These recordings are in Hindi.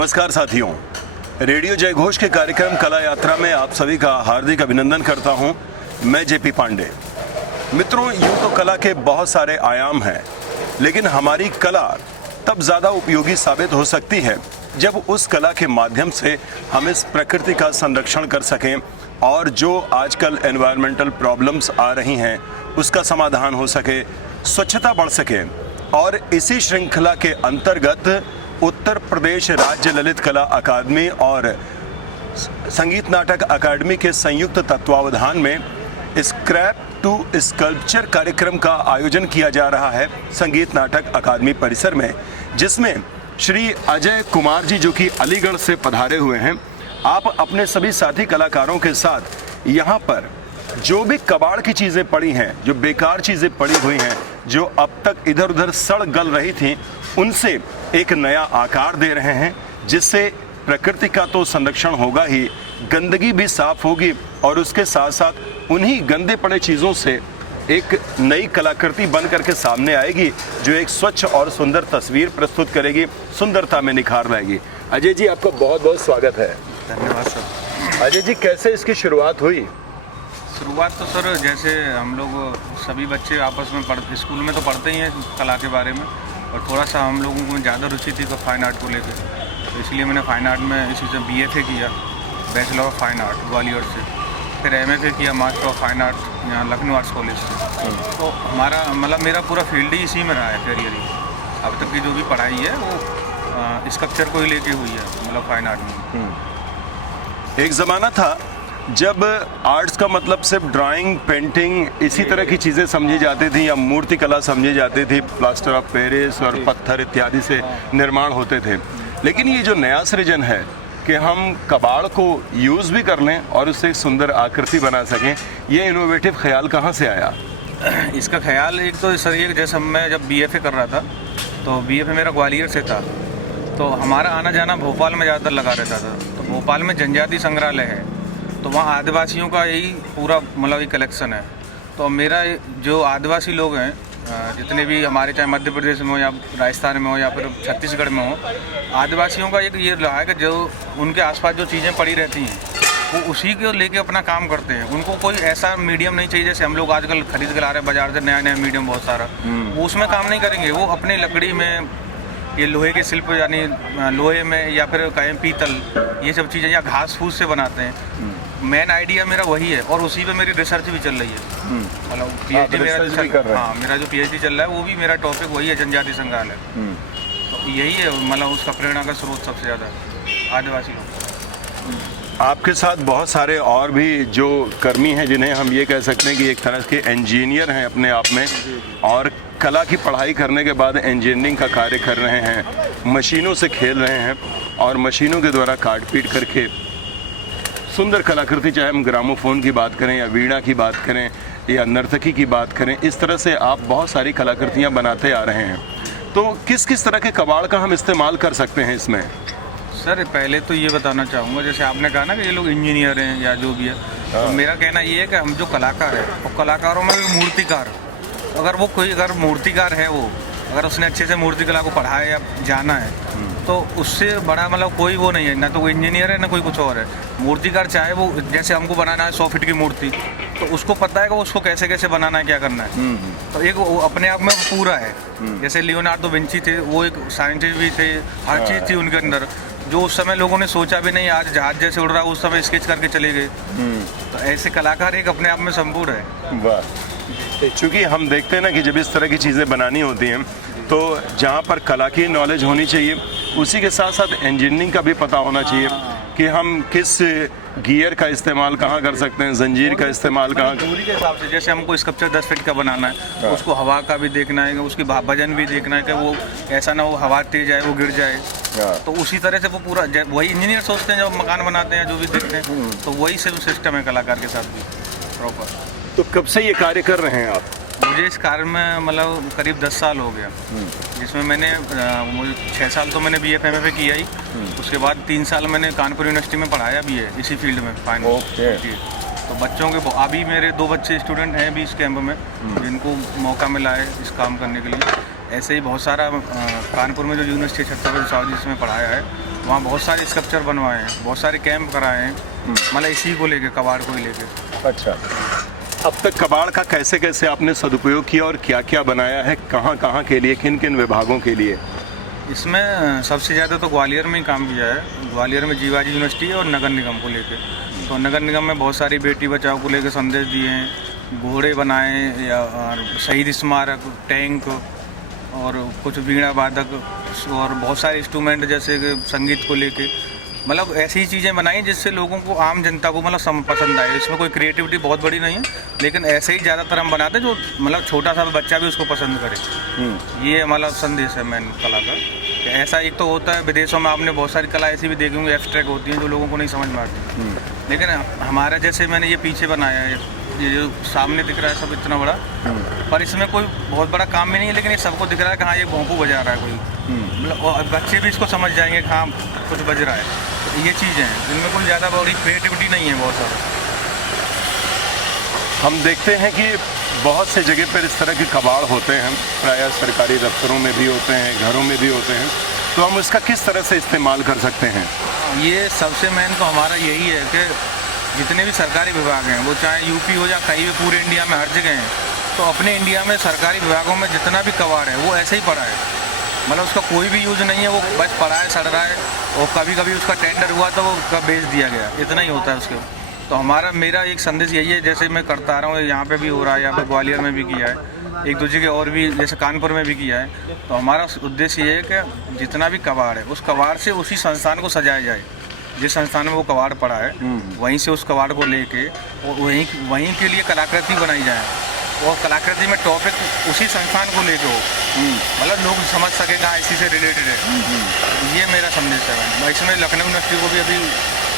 नमस्कार साथियों, रेडियो जय घोष के कार्यक्रम कला यात्रा में आप सभी का हार्दिक अभिनंदन करता हूं। मैं जेपी पांडे। मित्रों, यूं तो कला के बहुत सारे आयाम हैं, लेकिन हमारी कला तब ज़्यादा उपयोगी साबित हो सकती है जब उस कला के माध्यम से हम इस प्रकृति का संरक्षण कर सकें और जो आजकल एनवायरमेंटल प्रॉब्लम्स आ रही हैं उसका समाधान हो सके, स्वच्छता बढ़ सके। और इसी श्रृंखला के अंतर्गत उत्तर प्रदेश राज्य ललित कला अकादमी और संगीत नाटक अकादमी के संयुक्त तत्वावधान में स्क्रैप टू स्कल्पचर कार्यक्रम का आयोजन किया जा रहा है संगीत नाटक अकादमी परिसर में, जिसमें श्री अजय कुमार जी, जो कि अलीगढ़ से पधारे हुए हैं, आप अपने सभी साथी कलाकारों के साथ यहाँ पर जो भी कबाड़ की चीज़ें पड़ी हैं, जो बेकार चीज़ें पड़ी हुई हैं, जो अब तक इधर उधर सड़ गल रही थी, उनसे एक नया आकार दे रहे हैं, जिससे प्रकृति का तो संरक्षण होगा ही, गंदगी भी साफ होगी और उसके साथ साथ उन्हीं गंदे पड़े चीज़ों से एक नई कलाकृति बन करके सामने आएगी, जो एक स्वच्छ और सुंदर तस्वीर प्रस्तुत करेगी, सुंदरता में निखार लाएगी। अजय जी, आपका बहुत बहुत स्वागत है। धन्यवाद सर। अजय जी, कैसे इसकी शुरुआत हुई? शुरुआत तो सर, जैसे हम लोग सभी बच्चे आपस में स्कूल में तो पढ़ते ही हैं कला के बारे में, और थोड़ा सा हम लोगों को ज़्यादा रुचि थी तो फाइन आर्ट को लेकर, तो इसलिए मैंने फाइन आर्ट में इसी से BFA किया, bachelor of fine art Gwalior से, फिर MFA किया मास्टर ऑफ फाइन आर्ट यहाँ लखनऊ आर्ट्स कॉलेज से। तो हमारा मतलब मेरा पूरा फील्ड ही इसी में रहा है करियर ही। अब तक की जो भी पढ़ाई है वो स्कल्पचर को ही लेके हुई है, मतलब फाइन आर्ट में। एक ज़माना था जब आर्ट्स का मतलब सिर्फ ड्राइंग, पेंटिंग, इसी तरह की चीज़ें समझी जाती थी या मूर्ति कला समझी जाती थी, प्लास्टर ऑफ पेरिस और पत्थर इत्यादि से निर्माण होते थे। लेकिन ये जो नया सृजन है कि हम कबाड़ को यूज़ भी कर लें और उससे एक सुंदर आकृति बना सकें, ये इनोवेटिव ख्याल कहाँ से आया? इसका ख्याल एक तो सर ये, जैसे मैं जब BFA कर रहा था तो BFA मेरा ग्वालियर से था, तो हमारा आना जाना भोपाल में ज़्यादातर लगा रहता था। तो भोपाल में जनजाति संग्रहालय है, तो वहाँ आदिवासियों का यही पूरा मतलब कलेक्शन है। तो मेरा जो आदिवासी लोग हैं जितने भी हमारे, चाहे मध्य प्रदेश में हो या राजस्थान में हो या फिर छत्तीसगढ़ में हो, आदिवासियों का एक ये रहा है कि जो उनके आसपास जो चीज़ें पड़ी रहती हैं वो उसी को लेके अपना काम करते हैं। उनको कोई ऐसा मीडियम नहीं चाहिए जैसे हम लोग आजकल खरीद के ला रहे हैं बाजार से नया नया मीडियम बहुत सारा, वो उसमें काम नहीं करेंगे। वो अपने लकड़ी में, ये लोहे के शिल्प यानी लोहे में या फिर कहें पीतल, ये सब चीज़ें या घास फूस से बनाते हैं। मेन आइडिया मेरा वही है और उसी पे मेरी रिसर्च भी चल रही है। मतलब PhD मेरा हाँ, मेरा जो PhD चल रहा है वो भी मेरा टॉपिक वही है, जनजाति संग्रहालय। तो यही है मतलब उसका प्रेरणा का स्रोत सबसे ज़्यादा आदिवासी लोग। आपके साथ बहुत सारे और भी जो कर्मी हैं, जिन्हें हम ये कह सकते हैं कि एक तरह के इंजीनियर हैं अपने आप में, और कला की पढ़ाई करने के बाद इंजीनियरिंग का कार्य कर रहे हैं, मशीनों से खेल रहे हैं और मशीनों के द्वारा काट पीट करके सुंदर कलाकृति, चाहे हम ग्रामोफोन की बात करें या वीणा की बात करें या नर्तकी की बात करें, इस तरह से आप बहुत सारी कलाकृतियाँ बनाते आ रहे हैं। तो किस किस तरह के कबाड़ का हम इस्तेमाल कर सकते हैं इसमें? सर पहले तो ये बताना चाहूँगा, जैसे आपने कहा ना कि ये लोग इंजीनियर हैं या जो भी है, तो मेरा कहना ये है कि हम जो कलाकार हैं, और कलाकारों में भी मूर्तिकार, अगर वो कोई अगर मूर्तिकार है, वो अगर उसने अच्छे से मूर्ति कला को पढ़ा है या जाना है, तो उससे बड़ा मतलब कोई वो नहीं है, ना तो कोई इंजीनियर है ना कोई कुछ और है। मूर्तिकार चाहे वो, जैसे हमको बनाना है 100 फीट की मूर्ति, तो उसको पता है कि उसको कैसे कैसे बनाना है, क्या करना है। तो एक वो अपने आप में पूरा है। जैसे लियोनार्डो विंची थे, वो एक साइंटिस्ट भी थे, हर चीज़ थी उनके अंदर, जो उस समय लोगों ने सोचा भी नहीं, आज जहाज जैसे उड़ रहा है उस समय स्केच करके चले गए। तो ऐसे कलाकार एक अपने आप में संपूर्ण है। वाह। चूँकि हम देखते हैं ना कि जब इस तरह की चीज़ें बनानी होती हैं तो जहाँ पर कला की नॉलेज होनी चाहिए, उसी के साथ साथ इंजीनियरिंग का भी पता होना चाहिए कि हम किस गियर का इस्तेमाल कहाँ कर सकते हैं, जंजीर का इस्तेमाल कहाँ। दूरी के हिसाब से, जैसे हमको स्कल्पचर 10 फीट का बनाना है, तो उसको हवा का भी देखना है, उसकी वजन भी देखना है कि वो ऐसा ना हो हवा तेज आए वो गिर जाए। तो उसी तरह से वो पूरा वही इंजीनियर सोचते हैं जब मकान बनाते हैं, जो भी देखते हैं, तो वही सिस्टम है कलाकार के साथ भी प्रॉपर। तो कब से ये कार्य कर रहे हैं आप? मुझे इस कार्य में मतलब करीब 10 साल हो गया, जिसमें मैंने 6 साल तो मैंने BFA MFA किया ही, उसके बाद 3 साल मैंने कानपुर यूनिवर्सिटी में पढ़ाया भी है इसी फील्ड में फाइनल। तो बच्चों के अभी मेरे 2 बच्चे स्टूडेंट हैं भी इस कैंप में, जिनको मौका मिला है इस काम करने के लिए। ऐसे ही बहुत सारा कानपुर में जो यूनिवर्सिटी छत्रपति साहू जी, इसमें पढ़ाया है, वहाँ बहुत सारे स्कल्पचर बनवाए हैं, बहुत सारे कैंप कराए हैं, मतलब इसी को लेके, कबाड़ को ही लेके। अच्छा, अब तक कबाड़ का कैसे कैसे आपने सदुपयोग किया और क्या क्या बनाया है, कहाँ कहाँ के लिए, किन किन विभागों के लिए? इसमें सबसे ज़्यादा तो ग्वालियर में ही काम किया है। ग्वालियर में जीवाजी यूनिवर्सिटी है और नगर निगम को लेके। तो नगर निगम में बहुत सारी बेटी बचाओ को लेके संदेश दिए हैं, घोड़े बनाए या और शहीद स्मारक, टैंक और कुछ वीणा वादक और बहुत सारे इंस्ट्रूमेंट जैसे कि संगीत को लेके, मतलब ऐसी चीज़ें बनाई जिससे लोगों को, आम जनता को मतलब पसंद आए। इसमें कोई क्रिएटिविटी बहुत बड़ी नहीं है, लेकिन ऐसे ही ज़्यादातर हम बनाते हैं जो मतलब छोटा सा बच्चा भी उसको पसंद करे। ये मतलब संदेश है मेन कला का। कि ऐसा एक तो होता है विदेशों में आपने बहुत सारी कला ऐसी भी देखी होंगी, एब्स्ट्रैक्ट होती हैं जो लोगों को नहीं समझ में आती, लेकिन हमारा जैसे मैंने ये पीछे बनाया है, ये जो सामने दिख रहा है सब इतना बड़ा, पर इसमें कोई बहुत बड़ा काम भी नहीं है, लेकिन ये सबको दिख रहा है कि हाँ ये भोंपू बजा रहा है कोई, मतलब और बच्चे भी इसको समझ जाएंगे कि हाँ कुछ बज रहा है। तो ये चीज़ें हैं, इनमें कोई ज़्यादा बड़ी क्रिएटिविटी नहीं है बहुत सारा। हम देखते हैं कि बहुत से जगह पर इस तरह के कबाड़ होते हैं, प्रायः सरकारी दफ्तरों में भी होते हैं, घरों में भी होते हैं, तो हम इसका किस तरह से इस्तेमाल कर सकते हैं? ये सबसे मेन तो हमारा यही है कि जितने भी सरकारी विभाग हैं, वो चाहे यूपी हो या कहीं भी पूरे इंडिया में हर जगह हैं, तो अपने इंडिया में सरकारी विभागों में जितना भी कबाड़ है वो ऐसे ही पड़ा है, मतलब उसका कोई भी यूज़ नहीं है, वो बस पड़ा है, सड़ रहा है, और कभी कभी उसका टेंडर हुआ तो वो कब बेच दिया गया, इतना ही होता है उसके। तो मेरा एक संदेश यही है, जैसे मैं करता आ रहा हूँ, यहाँ पे भी हो रहा है, यहाँ पे ग्वालियर में भी किया है, एक दो जगह और भी जैसे कानपुर में भी किया है। तो हमारा उद्देश्य ये है कि जितना भी कबाड़ है उस कबाड़ से उसी संस्थान को सजाया जाए, जिस संस्थान में वो कबाड़ पड़ा है वहीं से उस कबाड़ को लेके और वहीं के लिए कलाकृति बनाई जाए, और कलाकृति में टॉपिक उसी संस्थान को लेके हो, मतलब लोग समझ सकेगा इसी से रिलेटेड है। ये मेरा संदेश है। इसमें लखनऊ यूनिवर्सिटी को भी अभी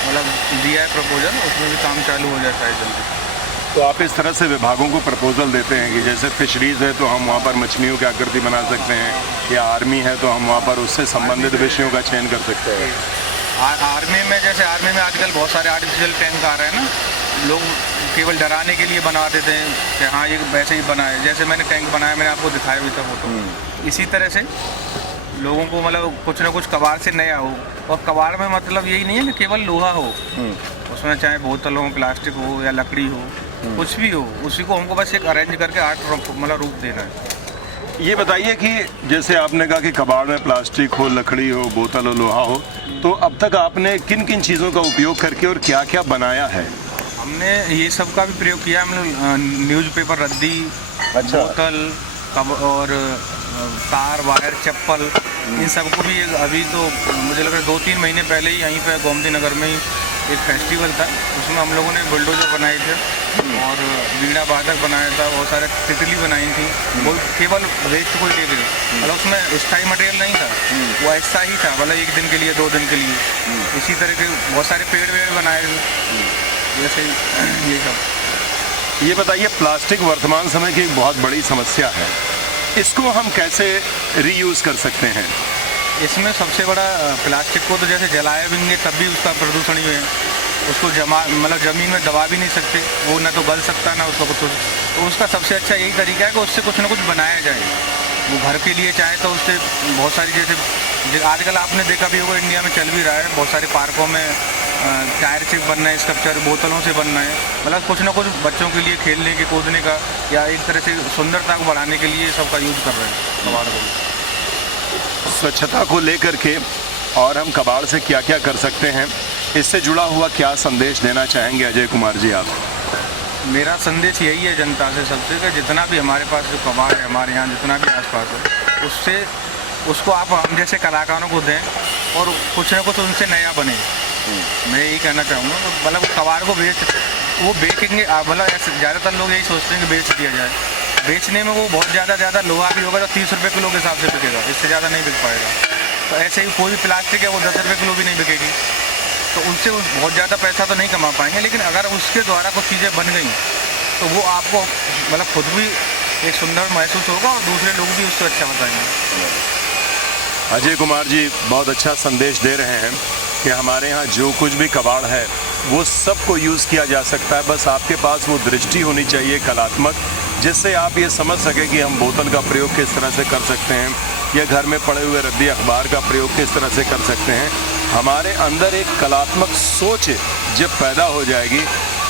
मतलब दिया है प्रपोजल, उसमें भी काम चालू हो जाता है जल्दी। तो आप इस तरह से विभागों को प्रपोजल देते हैं कि जैसे फिशरीज़ है तो हम वहाँ पर मछलियों की आकृति बना सकते हैं, या आर्मी है तो हम वहाँ पर उससे संबंधित विषयों का चयन कर सकते हैं? आर्मी में जैसे आर्मी में आजकल बहुत सारे आर्टिफिशियल टैंक आ रहे हैं ना, लोग केवल डराने के लिए बना देते हैं कि हाँ ये वैसे ही बना है, जैसे मैंने टैंक बनाया, मैंने आपको दिखाया भी था फोटो। इसी तरह से लोगों को मतलब कुछ ना कुछ कबाड़ से नया हो, और कबाड़ में मतलब यही नहीं है कि केवल लोहा हो, उसमें चाहे बोतल हो, प्लास्टिक हो या लकड़ी हो, कुछ भी हो, उसी को हमको बस एक अरेंज करके आर्ट मतलब रूप देना है। ये बताइए कि जैसे आपने कहा कि कबाड़ में प्लास्टिक हो, लकड़ी हो, बोतल हो, लोहा हो, तो अब तक आपने किन किन चीज़ों का उपयोग करके और क्या क्या बनाया है? हमने ये सब का भी प्रयोग किया, हम लोग न्यूज़पेपर, रद्दी, बोतल और तार, वायर, चप्पल, इन सबको भी अभी तो मुझे लग रहा है 2-3 महीने पहले ही यहीं पे गोमती नगर में ही एक फेस्टिवल था, उसमें हम लोगों ने बुलडोजर बनाए थे और वीणा वादक बनाया था, बहुत सारे तितली बनाई थी, वो केवल वेस्ट को ही ले गए, मतलब उसमें स्थायी मटेरियल नहीं था, वो ऐसा ही था, मतलब 1 दिन के लिए, 2 दिन के लिए। इसी तरह के बहुत सारे पेड़ वेड़ बनाए थे, जैसे ये सब। ये बताइए, प्लास्टिक वर्तमान समय की एक बहुत बड़ी समस्या है, इसको हम कैसे रीयूज़ कर सकते हैं? इसमें सबसे बड़ा प्लास्टिक को तो जैसे जलाए भी तब भी उसका प्रदूषण ही है, उसको मतलब ज़मीन में दबा भी नहीं सकते, वो ना तो गल सकता ना उसका कुछ, तो उसका सबसे अच्छा यही तरीका है कि उससे कुछ ना कुछ बनाया जाए, वो घर के लिए चाहे तो उससे बहुत सारी जैसे आजकल आपने देखा भी होगा इंडिया में चल भी रहा है, बहुत सारे पार्कों में टायर से बनना है, स्कल्पचर बोतलों से बनना है, मतलब कुछ ना कुछ बच्चों के लिए खेलने के, कूदने का, या एक तरह से सुंदरता को बढ़ाने के लिए सबका यूज़ कर रहे हैं कबाड़ को। स्वच्छता को लेकर के और हम कबाड़ से क्या क्या कर सकते हैं, इससे जुड़ा हुआ क्या संदेश देना चाहेंगे अजय कुमार जी आप? मेरा संदेश यही है जनता से सबसे, कि जितना भी हमारे पास जो कबाड़ है, हमारे यहाँ जितना भी आसपास है, उसको आप हम जैसे कलाकारों को दें और कुछ ना कुछ उनसे नया बने। मैं यही कहना चाहूँगा, मतलब कबाड़ को वो बेचेंगे, मतलब ज़्यादातर लोग यही सोचते हैं कि बेच दिया जाए, बेचने में वो बहुत ज़्यादा लोहा भी होगा तो 30 रुपये किलो के हिसाब से बिकेगा, इससे ज़्यादा नहीं बिक पाएगा। तो ऐसे ही कोई भी प्लास्टिक है वो 10 रुपये किलो भी नहीं बिकेगी, तो उनसे बहुत ज़्यादा पैसा तो नहीं कमा पाएंगे, लेकिन अगर उसके द्वारा कुछ चीज़ें बन गई तो वो आपको मतलब खुद भी एक सुंदर महसूस होगा और दूसरे लोग भी उससे अच्छा बताएंगे। अजय कुमार जी बहुत अच्छा संदेश दे रहे हैं कि हमारे यहाँ जो कुछ भी कबाड़ है वो सबको यूज़ किया जा सकता है, बस आपके पास वो दृष्टि होनी चाहिए कलात्मक, जिससे आप ये समझ सकें कि हम बोतल का प्रयोग किस तरह से कर सकते हैं, या घर में पड़े हुए रद्दी अखबार का प्रयोग किस तरह से कर सकते हैं। हमारे अंदर एक कलात्मक सोच जब पैदा हो जाएगी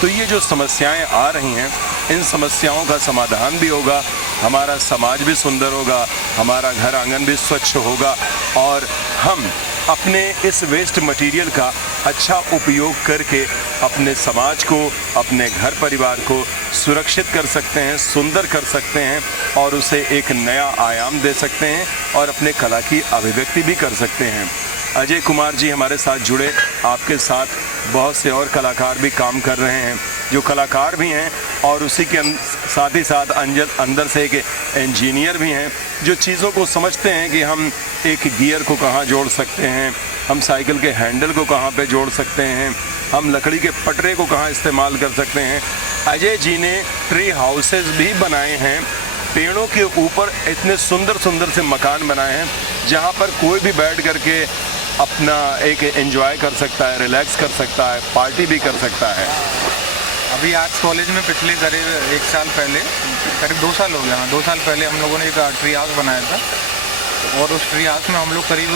तो ये जो समस्याएं आ रही हैं, इन समस्याओं का समाधान भी होगा, हमारा समाज भी सुंदर होगा, हमारा घर आंगन भी स्वच्छ होगा और हम अपने इस वेस्ट मटेरियल का अच्छा उपयोग करके अपने समाज को, अपने घर परिवार को सुरक्षित कर सकते हैं, सुंदर कर सकते हैं और उसे एक नया आयाम दे सकते हैं और अपने कला की अभिव्यक्ति भी कर सकते हैं। अजय कुमार जी हमारे साथ जुड़े, आपके साथ बहुत से और कलाकार भी काम कर रहे हैं जो कलाकार भी हैं और उसी के साथ ही साथ अंदर से एक इंजीनियर भी हैं जो चीज़ों को समझते हैं कि हम एक गियर को कहाँ जोड़ सकते हैं, हम साइकिल के हैंडल को कहाँ पे जोड़ सकते हैं, हम लकड़ी के पटरे को कहाँ इस्तेमाल कर सकते हैं। अजय जी ने ट्री हाउसेस भी बनाए हैं, पेड़ों के ऊपर इतने सुंदर सुंदर से मकान बनाए हैं जहाँ पर कोई भी बैठ करके अपना एक एंजॉय कर सकता है, रिलैक्स कर सकता है, पार्टी भी कर सकता है। अभी आर्ट्स कॉलेज में पिछले करीब 1 साल पहले, करीब 2 साल हो गया, हाँ 2 साल पहले हम लोगों ने एक ट्री हाउस बनाया था और उस ट्री हाउस में हम लोग करीब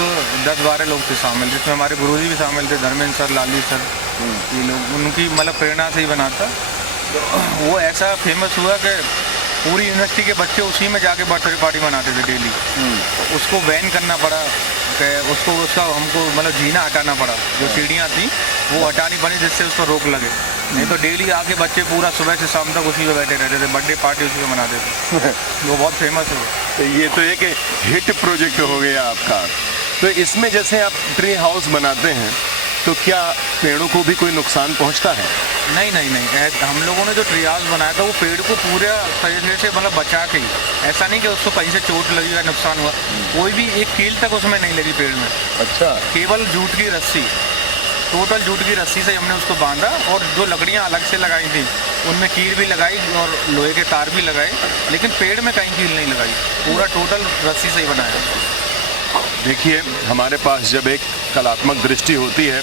10-12 लोग थे शामिल, जिसमें हमारे गुरुजी भी शामिल थे, धर्मेंद्र सर, लाली सर, ये लोग, उनकी मतलब प्रेरणा से ही बना था। वो ऐसा फेमस हुआ कि पूरी यूनिवर्सिटी के बच्चे उसी में जाके बर्थडे पार्टी मनाते थे डेली। उसको बैन करना पड़ा, उसको उसका हमको मतलब जीना हटाना पड़ा, जो सीढ़ियाँ थी वो हटानी पड़ी जिससे उस पर रोक लगे, नहीं तो डेली आके बच्चे पूरा सुबह से शाम तक उसी में बैठे रहते थे, बर्थडे पार्टी उसी में मनाते थे। वो बहुत फेमस है। तो ये तो एक हिट प्रोजेक्ट हो गया आपका। तो इसमें जैसे आप ट्री हाउस बनाते हैं तो क्या पेड़ों को भी कोई नुकसान पहुंचता है? नहीं, हम लोगों ने जो ट्री हाउस बनाया था वो पेड़ को पूरे तरीके से मतलब बचा के ही, ऐसा नहीं कि उसको कहीं से चोट लगी या नुकसान हुआ, कोई भी एक कील तक उसमें नहीं लगी पेड़ में। अच्छा। केवल जूट की रस्सी, टोटल जूट की रस्सी से हमने उसको बांधा और जो लकड़ियाँ अलग से लगाई थी उनमें कील भी लगाई और लोहे के तार भी लगाए, लेकिन पेड़ में कहीं कील नहीं लगाई, पूरा टोटल रस्सी से ही बनाया। देखिए, हमारे पास जब एक कलात्मक दृष्टि होती है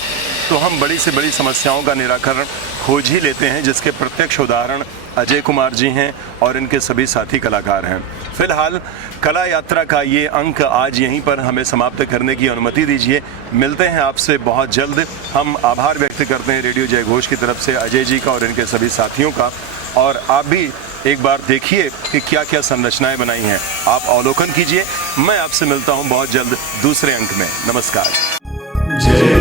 तो हम बड़ी से बड़ी समस्याओं का निराकरण खोज ही लेते हैं, जिसके प्रत्यक्ष उदाहरण अजय कुमार जी हैं और इनके सभी साथी कलाकार हैं। फिलहाल कला यात्रा का ये अंक आज यहीं पर हमें समाप्त करने की अनुमति दीजिए। मिलते हैं आपसे बहुत जल्द। हम आभार व्यक्त करते हैं रेडियो जय घोष की तरफ से अजय जी का और इनके सभी साथियों का, और आप भी एक बार देखिए कि क्या क्या संरचनाएं बनाई हैं, आप अवलोकन कीजिए। मैं आपसे मिलता हूं बहुत जल्द दूसरे अंक में। नमस्कार। जय